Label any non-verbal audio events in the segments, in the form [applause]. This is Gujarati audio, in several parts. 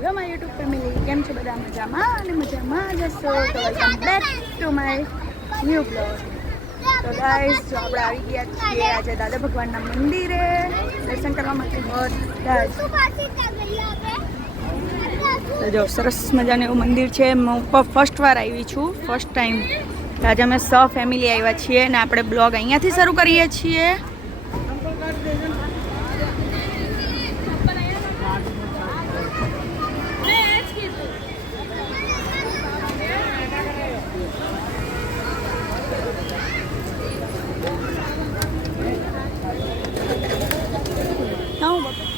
હેલો માય યુટ્યુબ ફેમિલી, કેમ છો બધા? મજામાં? અને મજામાં જ હશો? તો welcome back to my new blog. તો ગાઈસ જો આપણે આવી ગયા છીએ આજે દાદા ભગવાનના મંદિરે. દર્શન કરવા માટે બધા જ. સરસ મજાનું એવું મંદિર છે. હું ફર્સ્ટ વાર આવી છું. ફર્સ્ટ ટાઈમ આજે અમે સ ફેમિલી આવ્યા છીએ અને આપણે બ્લોગ અહીંયાથી શરૂ કરીએ છીએ હા હું બાપા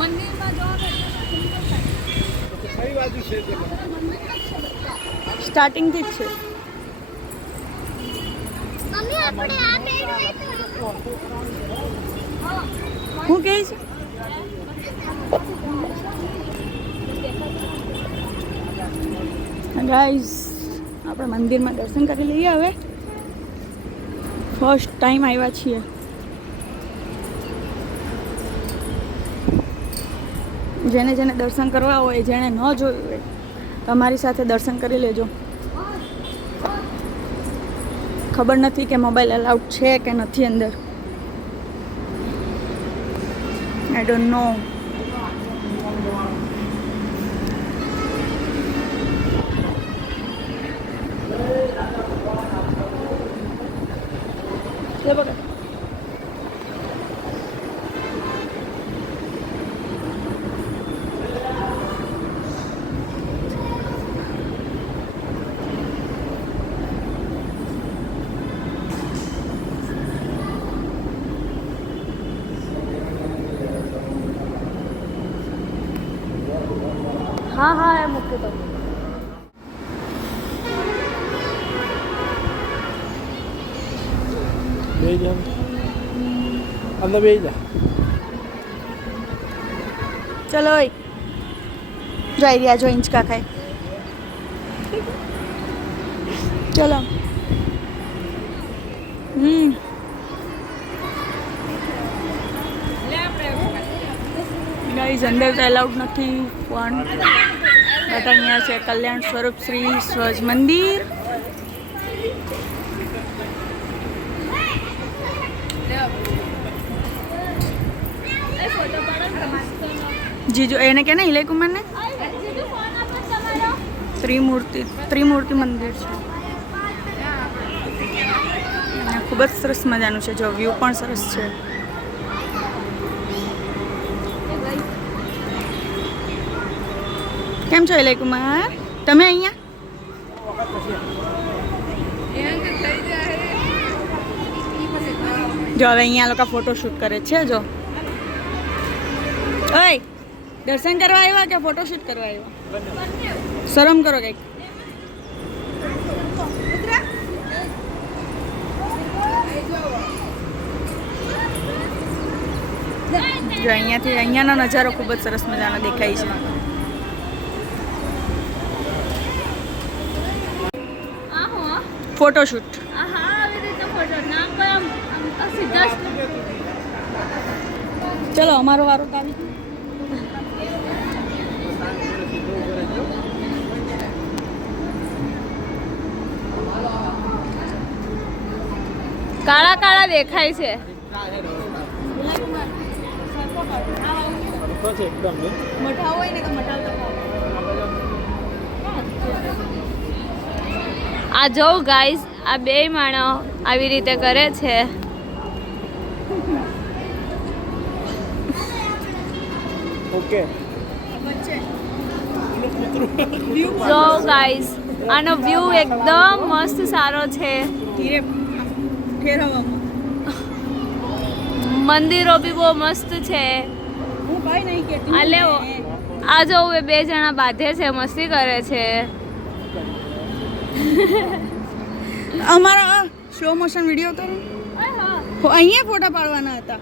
મંદિરમાં કઈ બાજુ છે તે સ્ટાર્ટિંગથી જ છે. હું કહે છે? ગાઈઝ આપણે મંદિરમાં દર્શન કરી લઈએ હવે. ફર્સ્ટ ટાઈમ આવ્યા છીએ. જેને જેને દર્શન કરવા હોય, જેણે ન જોયું હોય, તમારી સાથે દર્શન કરી લેજો. ખબર નથી કે મોબાઈલ અલાઉડ છે કે નથી અંદર. આઈ ડોન્ટ નો હા હા એ મૂકી દો બે જા અંદર બે જા ચલો ઓય જોઈ રહ્યા જો હિંચકા ખાય ચલો હમ ગાઈઝ અંદર તો એલાઉડ નથી, પણ બટ અહીંયા છે કલ્યાણ સ્વરૂપ શ્રી સ્વજ મંદિર. જીજો, એને કે ને ઇલય કુમારને ત્રિમૂર્તિ ત્રિમૂર્તિ મંદિર છે. ખૂબ જ સરસ મજાનું છે, જો વ્યૂ પણ સરસ છે. કેમ છો એલે કુમાર? તમે અહીંયા? જો હવે અહીંયા લોકો ફોટો શૂટ કરે છે, જો. ઓય, દર્શન કરવા આવ્યા કે ફોટો શૂટ કરવા આવ્યા? શરમ કરો કંઈક. જો અહીંયાથી અહીંયાનો નજારો ખૂબ જ સરસ મજાનો દેખાય છે. ફોટોશૂટ. ચલો અમારો વારો કાલે કાળા કાળા દેખાય છે. એકદમ મઠાવ હોય ને તો મઠાવ આ જો ગાઈઝ આ બે માણો આવી રીતે કરે છે. ઓકે. જો ગાઈઝ આનો વ્યૂ એકદમ મસ્ત સારો છે. મંદિરો બી બહુ મસ્ત છે. હું કઈ નહીં કેતી આ જો એ બે જણા બાંધે છે મસ્તી કરે છે. [laughs] અમારો સ્લો મોશન વીડિયો કરો હો, અહીંયા ફોટા પાડવાના હતા.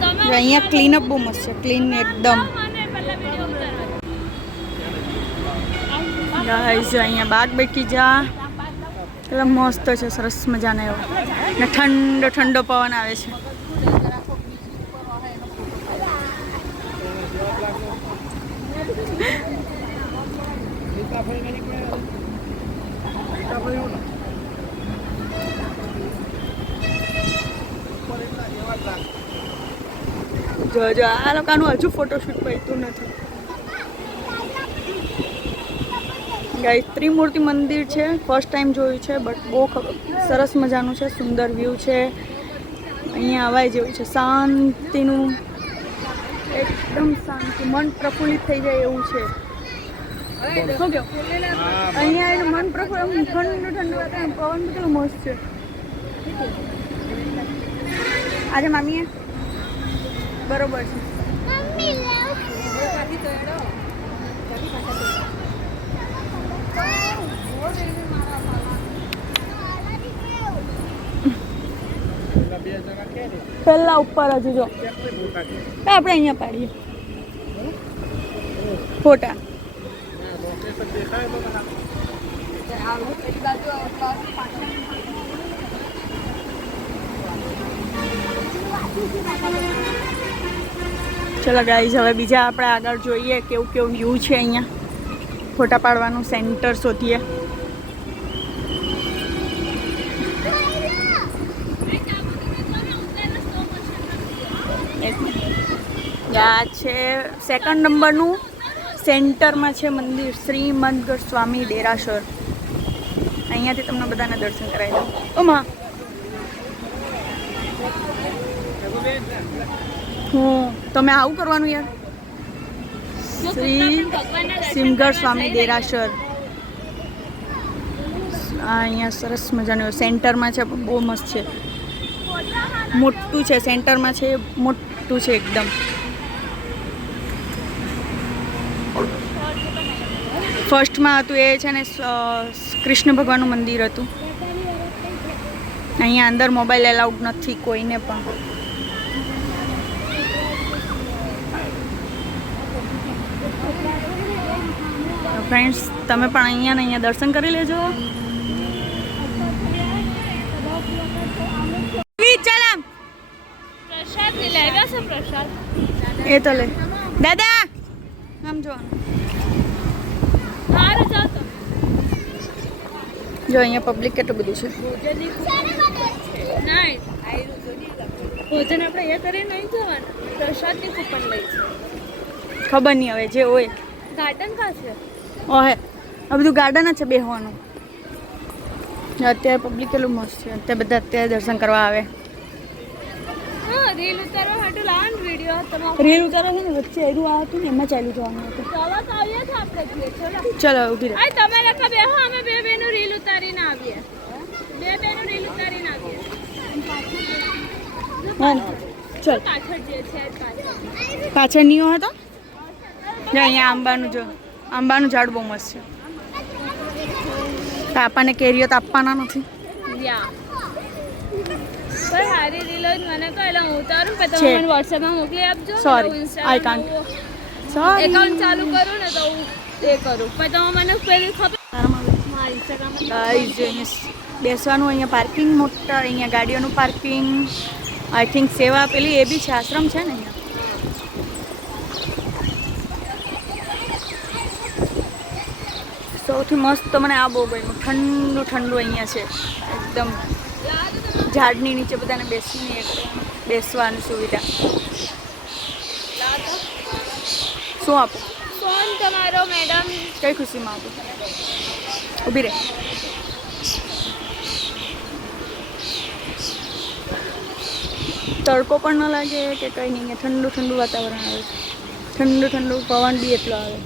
અહીંયા અહીંયા ક્લીનઅપ બહુ મસ્ત છે. ક્લીન એકદમ. ગાઈસ અહીંયા બાગ બેઠી જા. એટલે મસ્ત છે સરસ મજાના એવો. ને ઠંડો ઠંડો પવન આવે છે. જો જો આ લોકોનું હજુ ફોટોશૂટ પૈતું નથી. ગાઈ ત્રિમૂર્તિ મંદિર છે ફર્સ્ટ ટાઈમ જોયું છે બટ બહુ સરસ મજાનું છે, સુંદર વ્યૂ છે. અહીંયા અવાય જેવું છે, શાંતિનું, એકદમ શાંતિ, મન પ્રફુલ્લિત થઈ જાય એવું છે. શું? અહીંયા એને મન પ્રફુલ્લિત ઠંડુ ઠંડુ વાતાવરણ પવન કેટલું મસ્ત છે. આજે મામીએ? બરોબર છે. પહેલા ઉપર હજુ જો. તો આપણે અહીંયા પાડીએ. ફોટા. ચલો ગાઈઝ હવે બીજા આપણે આગળ જોઈએ કેવું કેવું વ્યૂ છે અહીંયા. ફોટા પાડવાનું સેન્ટર શોધીએ. આ છે સેકન્ડ નંબરનું સેન્ટરમાં છે મંદિર, શ્રી મંદગઢ સ્વામી દેરાસર અહીંયાથી તમને બધાને દર્શન કરાવી દઉં. ઓમાં હું તમે આવું કરવાનું યાર. શ્રી સિમગઢ સ્વામી દેરાસર આ અહીંયા સરસ મજાનું સેન્ટરમાં છે, બહુ મસ્ત છે. મોટું છે, સેન્ટરમાં છે, મોટું છે એકદમ. ફર્સ્ટમાં હતું એ છે ને કૃષ્ણ ભગવાનનું મંદિર હતું. અહીંયા અંદર મોબાઈલ એલાઉડ નથી કોઈને પણ. ફ્રેન્ડ્સ તમે પણ અહીંયા ને અહીંયા દર્શન કરી લેજો. એ તો લે. દાદા આમ જો હારે જાઓ તમે જો અહીંયા પબ્લિક કેટલું બધું છે? ભોજન આપણે એ કરીને નહીં જવાનું પ્રસાદની કૂપન લઈ છે. ખબર નહીં હવે જે હોય. ગાર્ડન કા છે? ઓહે આ બધું ગાર્ડન જ છે બેહવાનું. અત્યારે પબ્લિક કેટલું મસ્ત છે. અત્યારે બધા અત્યારે દર્શન કરવા આવે. રીલ ઉતારવા હાટુ લાવો વિડિયો વીડિયો રીલ ઉતારો છે ને વચ્ચે એરું આ હતું ને એમાં ચાલુ જવાનું હતું. ચાલો તો આવીએ છે આપણે ચલો. ચલો ઊભી રહે. આ તમે લોકો બેહો અમે બે બેનું રીલ ઉતારીને આવીએ. બે બેનું રીલ ઉતારીને આવીએ. હા ચલ. પાછળ જે છે પાછળ. પાછળ નહીં હતો તો? જો અહીંયા આંબાનું જો આંબાનું ઝાડ બહુ મસ્ત છે. તો આપણને કેરીઓ તો આપવાના નથી. યા. કોઈ હારી રીલો જ મને કહો એટલે હું ઉતારું પછી તમે મને વોટ્સએપમાં મોકલી આપજો. Sorry I. નું સોરી એકાઉન્ટ ચાલુ કરું ને તો હું એ કરું. પછી તમે મને પેલી ખબર બેસવાનું અહીંયા પાર્કિંગ મોટા અહીંયા ગાડીઓનું પાર્કિંગ આઈ થિંક સેવા પેલી એ બી છે આશ્રમ છે ને અહીંયા? સૌથી મસ્ત મને આ બહુ ગમ્યું. ઠંડુ ઠંડુ અહીંયા છે. એકદમ. ઝાડની નીચે બધાને બેસીને બેસવાની સુવિધા. શું આપો? ફોન તમારો મેડમ. કઈ ખુશીમાં આપો? ઊભી રહે. તડકો પણ ન લાગે કે કંઈ નહીં અહીંયા ઠંડુ ઠંડુ વાતાવરણ આવે ઠંડુ ઠંડુ પવન બી એટલો આવે.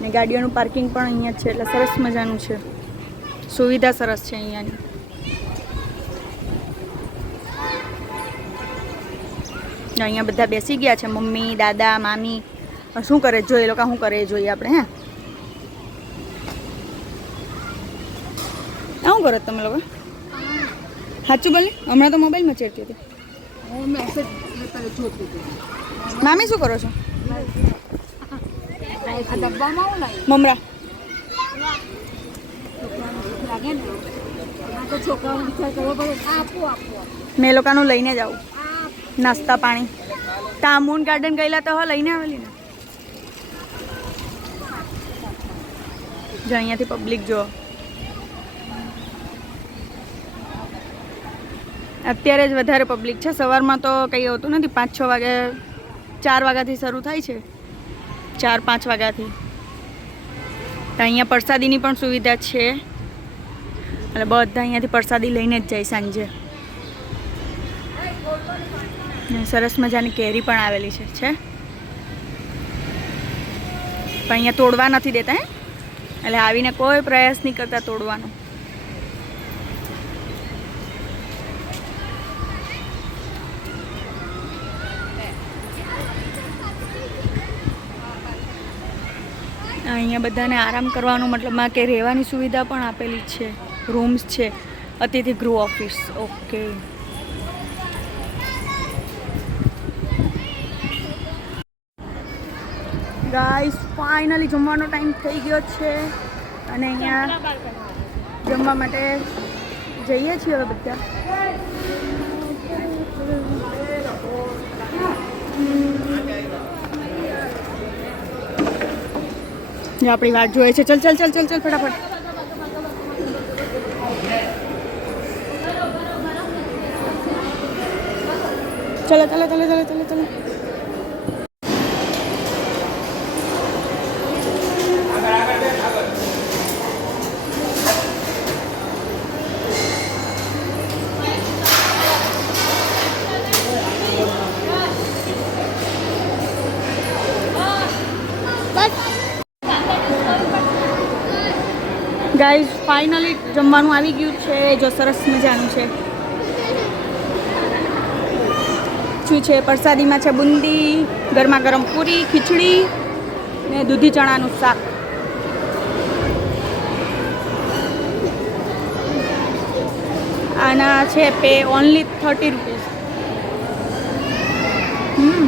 ને ગાડીઓનું પાર્કિંગ પણ અહીંયા જ છે એટલે સરસ મજાનું છે. સુવિધા સરસ છે અહીંયાની. અહીંયા બધા બેસી ગયા છે, મમ્મી, દાદા, મામી. શું કરે? જોઈએ લોકો શું કરે જોઈએ આપણે, હે? શું કરો તમે લોકો? સાચું બોલી? હમણાં તો મોબાઈલમાં ચેડતી હતી. મામી, શું કરો છો? મમરા. મેં લોકોનું લઈને જ આવું. નાસ્તા પાણી. તામુન ગાર્ડન ગયેલા તો લઈને આવેલી ને. જો અહીંયાથી પબ્લિક જો અત્યારે જ વધારે પબ્લિક છે. સવારમાં તો કંઈ હોતું નથી. પાંચ છ વાગે, ચાર વાગ્યાથી શરૂ થાય છે. ચાર, પાંચ વાગ્યાથી. તો અહીંયા પ્રસાદીની પણ સુવિધા છે. એટલે બધા અહીંયાથી પ્રસાદી લઈને જ જાય સાંજે. સરસ મજાની કેરી પણ આવેલી છે છે? પણ અહીંયા તોડવા નથી દેતા, હે? એટલે આવીને કોઈ પ્રયાસ નહીં કરતા તોડવાનો. અહીંયા બધાને આરામ કરવાનો મતલબમાં કે રહેવાની સુવિધા પણ આપેલી છે, રૂમ્સ છે અતિથિ ગૃહ ઓફિસ, ઓકે. ગાઈસ ફાઇનલી જમવાનો ટાઈમ થઈ ગયો છે. અને અહીંયા જમવા માટે જઈએ છીએ હવે બધા. આપણી વાત જોઈએ છે. ચલ ચલ ચલ ચલ ચલ, ફટાફટ. ચલો ચલો ચલો ચલો ચલો ચલો ગાઈઝ ફાઇનલી જમવાનું આવી ગયું છે. જો સરસ મજાનું છે. શું છે? પ્રસાદીમાં છે બુંદી ગરમા ગરમ પૂરી, ખીચડી ને દૂધી ચણાનું શાક. આના છે pay only thirty rupees hmm.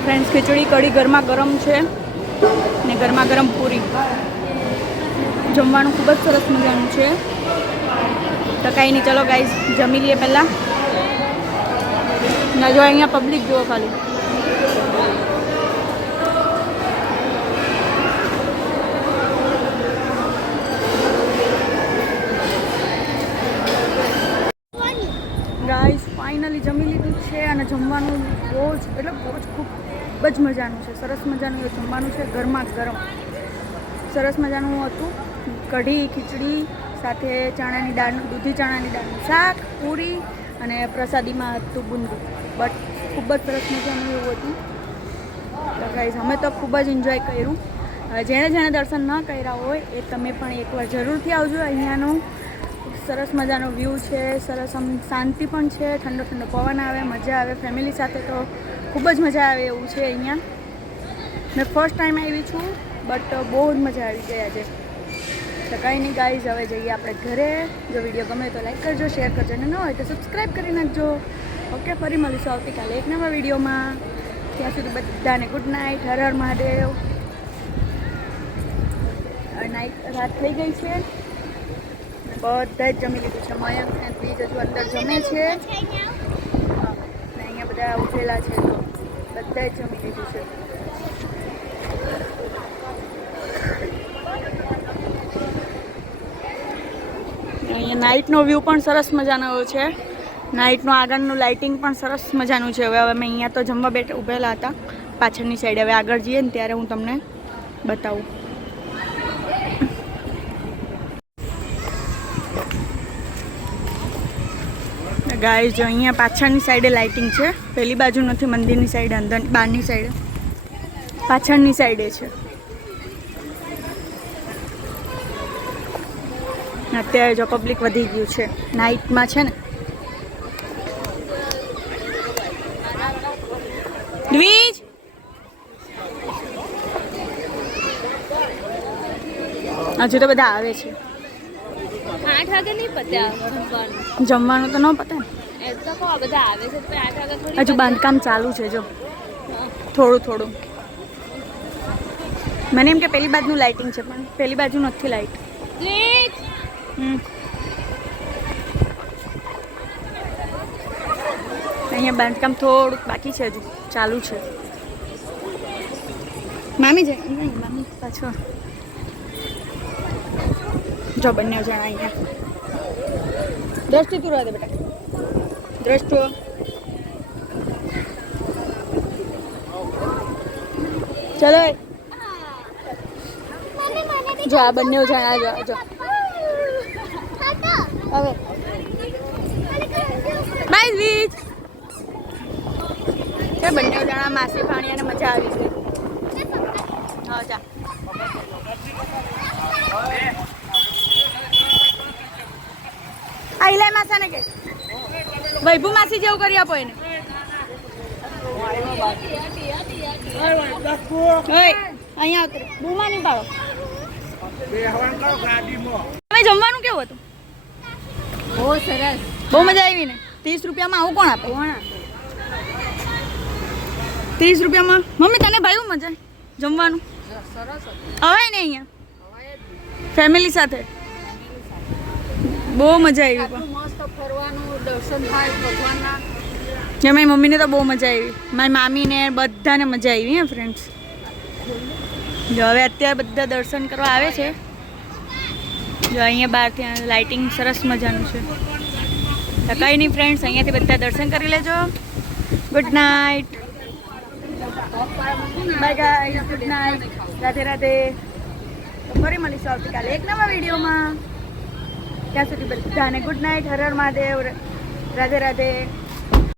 Friends khichdi kadhi ગરમા ગરમ છે. ને ગરમા ગરમ પૂરી. જમવાનું ખૂબ જ સરસ મજાનું છે. તો કાંઈ નહીં. ચલો ગાઈઝ જમી લઈએ પહેલાં. ના, જો અહીંયા પબ્લિક જુઓ ખાલી. ગાઈઝ ફાઇનલી જમી લીધું છે અને જમવાનું બહુ જ એટલે બહુ જ ખૂબ જ મજાનું છે. સરસ મજાનું એ જમવાનું છે. ગરમા ગરમ. સરસ મજાનું હતું. કઢી, ખીચડી, સાથે ચણાની દાળનું, દૂધી ચણાની દાળનું શાક, પૂરી અને પ્રસાદીમાં હતું બુંદી. બટ ખૂબ જ સરસ મજાનું એવું હતું. ગાઈઝ અમે તો ખૂબ જ એન્જોય કર્યું. જેણે જેણે દર્શન ન કર્યા હોય એ તમે પણ એકવાર જરૂરથી આવજો અહીંયાનું. સરસ મજાનો વ્યૂ છે. સરસ આમ શાંતિ પણ છે. ઠંડો ઠંડો પવન આવે, મજા આવે ફેમિલી સાથે તો ખૂબ જ મજા આવે એવું છે અહીંયા. મેં ફર્સ્ટ ટાઈમ આવી છું બટ બહુ જ મજા આવી ગઈ આજે. તો કંઈ નહીં ગાઈઝ હવે જઈએ આપણે ઘરે. જો વીડિયો ગમે તો લાઈક કરજો શેર કરજો અને ન હોય તો સબસ્ક્રાઈબ કરી નાખજો. ઓકે ફરી મળીશું આવતીકાલે એક નવા વિડીયોમાં ત્યાં સુધી બધાને good night Har Har Mahadev. Night રાત થઈ ગઈ છે. અને બધા જ જમી લીધું છે મયંક અને બીજ હજુ અંદર જમે છે. હા, ને અહીંયા બધા ઉઠેલા છે. તો બધાએ જમી લીધું છે. અહીંયા નાઇટનો વ્યૂ પણ સરસ મજાનો છે. નાઇટનું આગળનું લાઇટિંગ પણ સરસ મજાનું છે. હવે અમે અહીંયા તો જમવા બેઠ ઊભેલા હતા. પાછળની સાઈડ હવે આગળ જઈએ ને ત્યારે હું તમને બતાવું. ગાય જો અહીંયા પાછળની સાઈડે લાઇટિંગ છે. પેલી બાજુ નથી, મંદિરની સાઈડે અંદર, બહારની સાઈડે. પાછળની સાઈડે છે. અત્યારે જો પબ્લિક વધી ગયું છે. નાઇટમાં છે ને. હજુ તો બધા આવે છે. આઠ વાગે નહીં પત્યા જમવાનું? જમવાનું તો ન પતે. ને એ તો કહો બધા આવે છે તો આઠ વાગે થોડી હજુ બાંધકામ ચાલુ છે જો. થોડું થોડું. મને એમ કે પેલી બાજુનું લાઇટિંગ છે પણ પેલી બાજુ નથી લાઇટ હમ. અહીંયા બાંધકામ થોડુંક બાકી છે હજુ ચાલુ છે. મામી જાય નહીં મામી પાછો. જો બંને જણા અહીંયા. દ્રષ્ટિ તું દે બેટા. દ્રષ્ટો ચલો. જો આ બંને જણા જો જો. હવે. બાય, વીજ. બંને જણા માસી પાણી અને મજા આવી છે હા જા આ ઇલાય માસાને કે. વૈભુ માસી જેવું કરી આપો એને. અહીંયા ઉતરે બૂમા નહીં પાડો. તમે જમવાનું કેવું હતું? બહુ સરસ. બહુ મજા આવી ને? ત્રીસ રૂપિયામાં આવું કોણ આપે? ત્રીસ રૂપિયામાં? મમ્મી તને ભાઈ મજા? જમવાનું? હવે ને અહીંયા. ફેમિલી સાથે. બહુ મજા આવી મસ્ત ફરવાનું દર્શન થાય ભગવાનના. જે મારી મમ્મીને તો બહુ મજા આવી. મારી મામીને બધાને મજા આવી હે ફ્રેન્ડ્સ જો હવે અત્યારે બધા દર્શન કરવા આવે છે. જો અહીંયા બહાર ત્યાં લાઇટિંગ સરસ મજાનું છે. તો કંઈ નહીં ફ્રેન્ડ્સ અહીંયાથી બધા દર્શન કરી લેજો. Good night bye guys good night Radhe Radhe. તો ફરી મળીશું આવતીકાલે એક નવા વિડીયોમાં. ત્યાં સુધી બધાને ગુડ નાઇટ હરર હર મહાદેવ રાધે રાધે.